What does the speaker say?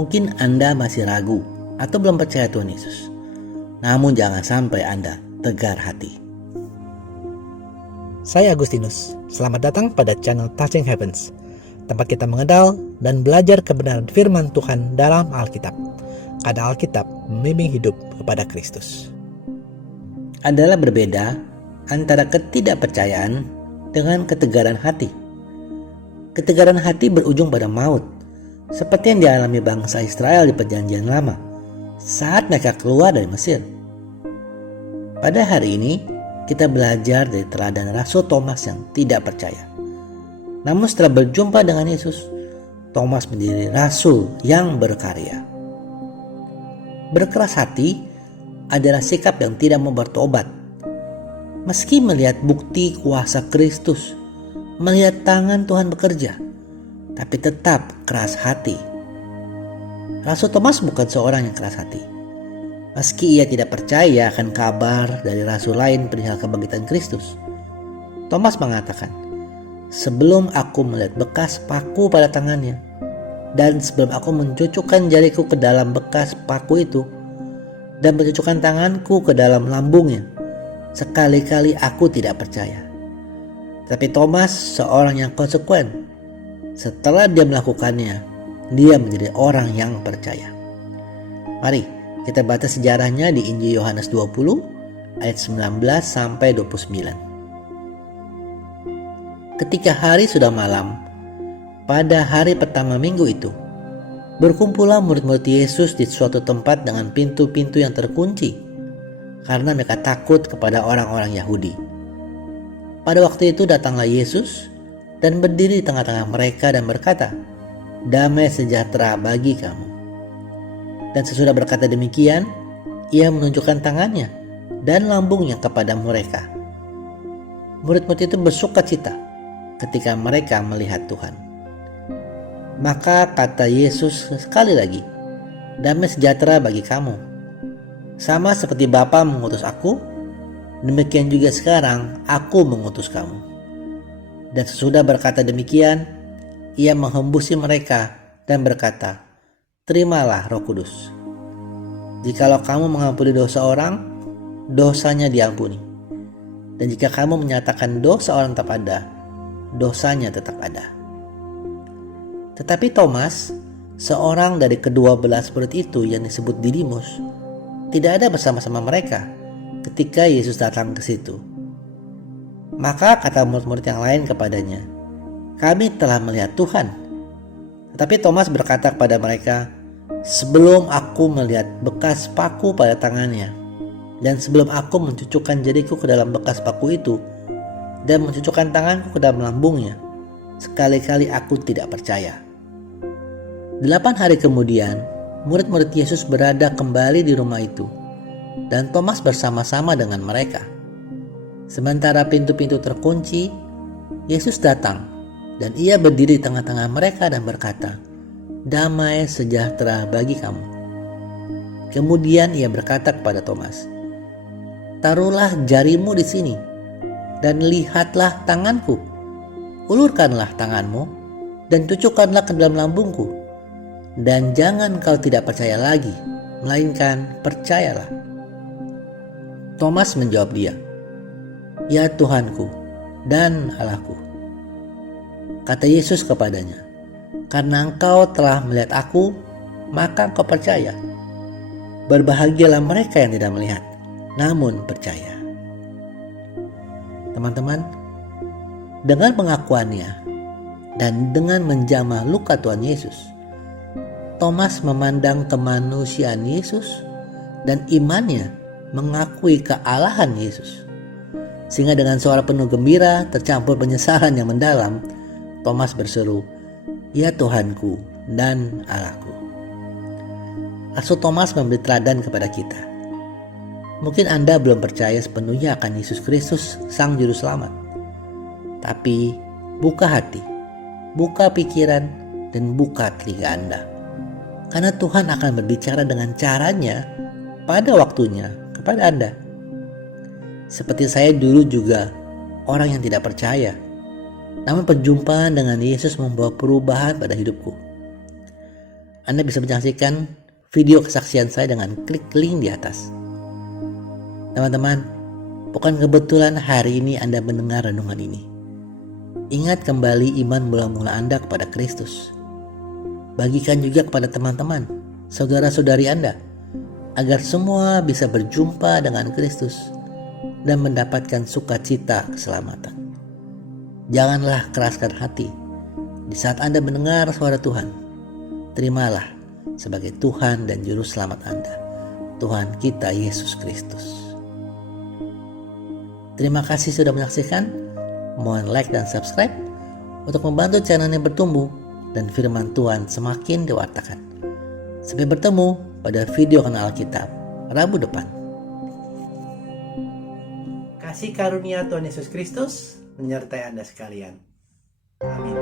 Mungkin Anda masih ragu atau belum percaya Tuhan Yesus. Namun jangan sampai Anda tegar hati. Saya Agustinus. Selamat datang pada channel Touching Heavens, tempat kita mengenal dan belajar kebenaran firman Tuhan dalam Alkitab. Karena Alkitab membimbing hidup kepada Kristus. Adalah berbeda antara ketidakpercayaan dengan ketegaran hati. Ketegaran hati berujung pada maut, seperti yang dialami bangsa Israel di Perjanjian Lama saat mereka keluar dari Mesir. Pada hari ini, kita belajar dari teladan Rasul Thomas yang tidak percaya. Namun setelah berjumpa dengan Yesus, Thomas menjadi rasul yang berkarya. Berkeras hati adalah sikap yang tidak mau bertobat. Meski melihat bukti kuasa Kristus, melihat tangan Tuhan bekerja, tapi tetap keras hati. Rasul Thomas bukan seorang yang keras hati. Meski ia tidak percaya akan kabar dari rasul lain perihal kebangkitan Kristus, Thomas mengatakan, "Sebelum aku melihat bekas paku pada tangannya, dan sebelum aku mencucukkan jariku ke dalam bekas paku itu, dan mencucukkan tanganku ke dalam lambungnya, sekali-kali aku tidak percaya." Tapi Thomas seorang yang konsekuen. Setelah dia melakukannya, dia menjadi orang yang percaya. Mari kita baca sejarahnya di Injil Yohanes 20 ayat 19 sampai 29. Ketika hari sudah malam, pada hari pertama minggu itu, berkumpullah murid-murid Yesus di suatu tempat dengan pintu-pintu yang terkunci, karena mereka takut kepada orang-orang Yahudi. Pada waktu itu datanglah Yesus dan berdiri di tengah-tengah mereka dan berkata, "Damai sejahtera bagi kamu." Dan sesudah berkata demikian, ia menunjukkan tangannya dan lambungnya kepada mereka. Murid-murid itu bersuka cita ketika mereka melihat Tuhan. Maka kata Yesus sekali lagi, "Damai sejahtera bagi kamu. Sama seperti Bapa mengutus aku, demikian juga sekarang aku mengutus kamu." Dan sesudah berkata demikian, ia menghembusi mereka dan berkata, "Terimalah Roh Kudus. Jikalau kamu mengampuni dosa orang, dosanya diampuni. Dan jika kamu menyatakan dosa orang tetap ada, dosanya tetap ada." Tetapi Thomas, seorang dari ke-12 murid itu yang disebut Didimus, tidak ada bersama-sama mereka ketika Yesus datang ke situ. Maka kata murid-murid yang lain kepadanya, "Kami telah melihat Tuhan." Tetapi Thomas berkata kepada mereka, "Sebelum aku melihat bekas paku pada tangannya, dan sebelum aku mencucukkan jariku ke dalam bekas paku itu, dan mencucukkan tanganku ke dalam lambungnya, sekali-kali aku tidak percaya." 8 hari kemudian, murid-murid Yesus berada kembali di rumah itu, dan Thomas bersama-sama dengan mereka. Sementara pintu-pintu terkunci, Yesus datang dan ia berdiri di tengah-tengah mereka dan berkata, "Damai sejahtera bagi kamu." Kemudian ia berkata kepada Thomas, "Taruhlah jarimu di sini dan lihatlah tanganku. Ulurkanlah tanganmu dan cucukkanlah ke dalam lambungku. Dan jangan kau tidak percaya lagi, melainkan percayalah." Thomas menjawab dia, "Ya Tuhanku dan Allahku." Kata Yesus kepadanya, "Karena engkau telah melihat aku, maka engkau percaya. Berbahagialah mereka yang tidak melihat, namun percaya." Teman-teman, dengan pengakuannya dan dengan menjamah luka Tuhan Yesus, Thomas memandang kemanusiaan Yesus dan imannya mengakui kealahan Yesus. Sehingga dengan suara penuh gembira tercampur penyesalan yang mendalam, Thomas berseru, "Ya Tuhanku dan Allahku." Rasul Thomas memberi teladan kepada kita. Mungkin Anda belum percaya sepenuhnya akan Yesus Kristus, Sang Juru Selamat. Tapi buka hati, buka pikiran, dan buka telinga Anda. Karena Tuhan akan berbicara dengan caranya pada waktunya kepada Anda. Seperti saya dulu juga orang yang tidak percaya. Namun perjumpaan dengan Yesus membawa perubahan pada hidupku. Anda bisa menyaksikan video kesaksian saya dengan klik link di atas. Teman-teman, bukan kebetulan hari ini Anda mendengar renungan ini. Ingat kembali iman mula-mula Anda kepada Kristus. Bagikan juga kepada teman-teman, saudara-saudari Anda, agar semua bisa berjumpa dengan Kristus dan mendapatkan sukacita keselamatan. Janganlah keraskan hati. Di saat Anda mendengar suara Tuhan, terimalah sebagai Tuhan dan Juru Selamat Anda, Tuhan kita Yesus Kristus. Terima kasih sudah menyaksikan. Mohon like dan subscribe untuk membantu channel ini bertumbuh dan firman Tuhan semakin diwartakan. Sampai bertemu pada video kanal Alkitab Rabu depan. Kasih karunia Tuhan Yesus Kristus menyertai Anda sekalian. Amin.